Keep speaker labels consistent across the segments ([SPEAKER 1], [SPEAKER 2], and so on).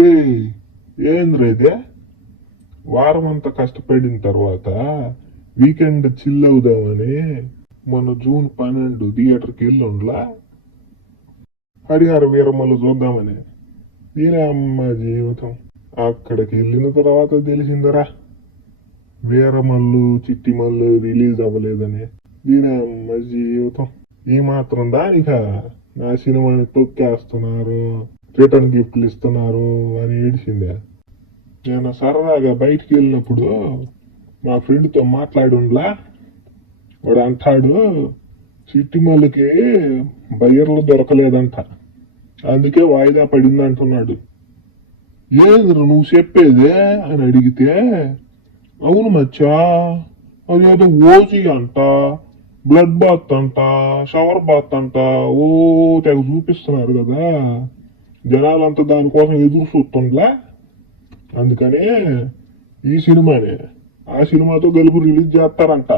[SPEAKER 1] ఏ ఏంద్రా వారం అంతా కష్టపడిన తర్వాత వీకెండ్ చిల్ అవుదామని మన జూన్ పన్నెండు థియేటర్కి వెళ్ళుండ్లా? హరిహర వీరమ్మలు చూద్దామని. వీరే అమ్మ జీవితం. అక్కడికి వెళ్ళిన తర్వాత తెలిసిందరా. వీరమల్లు చిట్టిమల్లు రిలీజ్ అవ్వలేదని. దీనే అమ్మ జీవితం. ఈ మాత్రం దానిక? నా సినిమాని తొక్కేస్తున్నారు. రిటర్న్ గిఫ్ట్లు ఇస్తున్నారు అని ఏడిసిందే. నేను సరదాగా బయటికి వెళ్ళినప్పుడు మా ఫ్రెండ్తో మాట్లాడి ఉండలా వాడు అంటాడు సిట్టిమల్లకి బయ్యర్లు దొరకలేదంట. అందుకే వాయిదా పడింది అంటున్నాడు. ఏంద్ర నువ్వు చెప్పేదే? అని అడిగితే అవును మచ్చా అదేదో ఓజీ అంట బ్లడ్ బాత్ అంట షవర్ బాత్ అంట ఓ తెగ చూపిస్తున్నారు కదా. జనాలంతా దానికోసం ఎదురు చూస్తుండలే? అందుకనే ఈ సినిమానే. ఆ సినిమాతో గలుపు రిలీజ్ చేస్తారంట.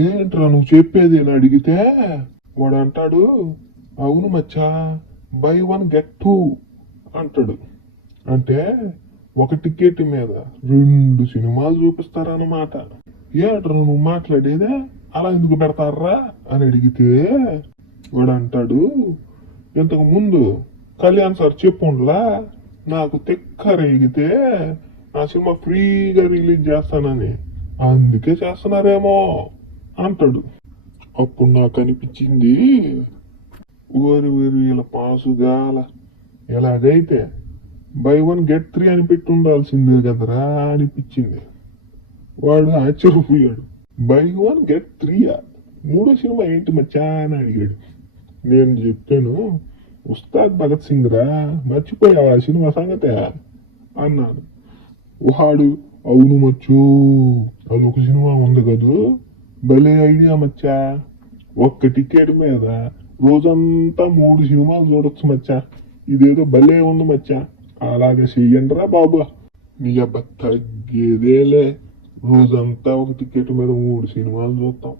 [SPEAKER 1] ఏంట్రా నువ్వు చెప్పేది అని అడిగితే? వాడు అంటాడు అవును మచ్చా బై వన్ గెట్ టూ అంటాడు. అంటే ఒక టికెట్ మీద రెండు సినిమాలు చూపిస్తారన్నమాట. ఏట్రా నువ్వు మాట్లాడేదే? అలా ఎందుకు పెడతారా అని అడిగితే వాడు అంటాడు ఇంతకు ముందు కళ్యాణ్ సార్ చెప్పుండ్లా? నాకు తెక్క రేగితే నా సినిమా ఫ్రీగా రిలీజ్ చేస్తానని. అందుకే చేస్తున్నారేమో అంటాడు. అప్పుడు నాకు అనిపించింది ఓరి ఓరి ఇలా పాసుగాల ఎలాగైతే బై వన్ గెట్ త్రీ అని పెట్టి ఉండాల్సిందే కదరా అనిపించింది. వాడు ఆశ్చర్యపోయాడు. బై వన్ గెట్ త్రీయా? మూడో సినిమా ఏంటి మచ్చా అని అడిగాడు. నేను చెప్పాను ఉస్తాద్ భగత్ సింగ్ రా మర్చిపోయావా ఆ సినిమా సంగతే అన్నాను వాడు అవును మచ్చు అది ఒక సినిమా ఉంది కదూ భలే ఐడియా మచ్చా ఒక్క టికెట్ మీద రోజంతా మూడు సినిమాలు చూడొచ్చు మచ్చా ఇదేదో భలే ఉంది మచ్చా అలాగే చెయ్యండిరా బాబు నీ అబ్బ తగ్గేదేలే రోజంతా ఒక టికెట్ మీద మూడు సినిమాలు చూస్తాం